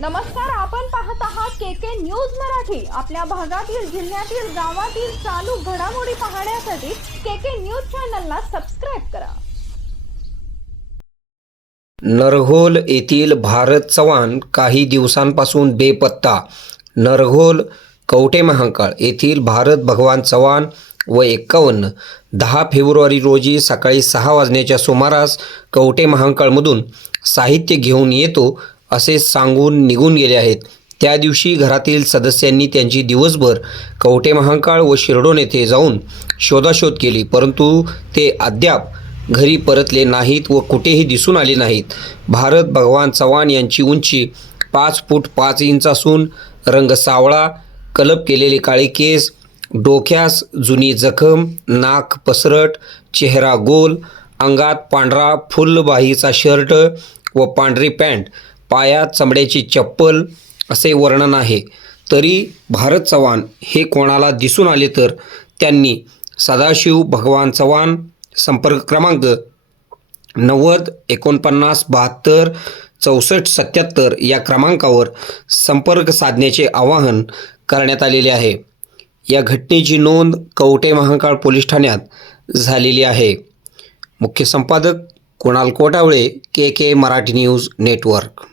नमस्कार आपण पाहत आहात के के न्यूज मराठी. आपल्या भागातील जिल्ह्यातील गावातील चालू घडामोडी पाहण्यासाठी के के न्यूज चॅनलला सबस्क्राईब करा. नरहोल येथील भारत चव्हाण काही दिवसांपासून बेपत्ता. नरहोल कवटे महांकाळ येथील भारत भगवान चव्हाण व एक्कावन्न. दहा फेब्रुवारी रोजी सकाळी सहा वाजण्याच्या सुमारास कवटे महांकाळमधून साहित्य घेऊन येतो असे सांगून निघून गेले आहेत. त्या दिवशी घरातील सदस्यांनी त्यांची दिवसभर कवटे महांकाळ व शिरडोन येथे जाऊन शोधाशोध केली परंतु ते अद्याप घरी परतले नाहीत व कुठेही दिसून आले नाहीत. भारत भगवान चव्हाण यांची उंची पाच फूट पाच इंच असून रंग सावळा कलप केलेले काळे केस डोक्यास जुनी जखम नाक पसरट चेहरा गोल अंगात पांढरा फुलबाहीचा शर्ट व पांढरी पॅन्ट पायात चमड्याची चप्पल असे वर्णन आहे. तरी भारत चव्हाण हे कोणाला दिसून आले तर त्यांनी सदाशिव भगवान चव्हाण संपर्क क्रमांक नव्वद एकोणपन्नास बहात्तर चौसष्ट सत्याहत्तर या क्रमांकावर संपर्क साधण्याचे आवाहन करण्यात आलेले आहे. या घटनेची नोंद कवटे महाकाळ पोलीस ठाण्यात झालेली आहे. मुख्य संपादक Kunal Kotawale K K Marathi news network.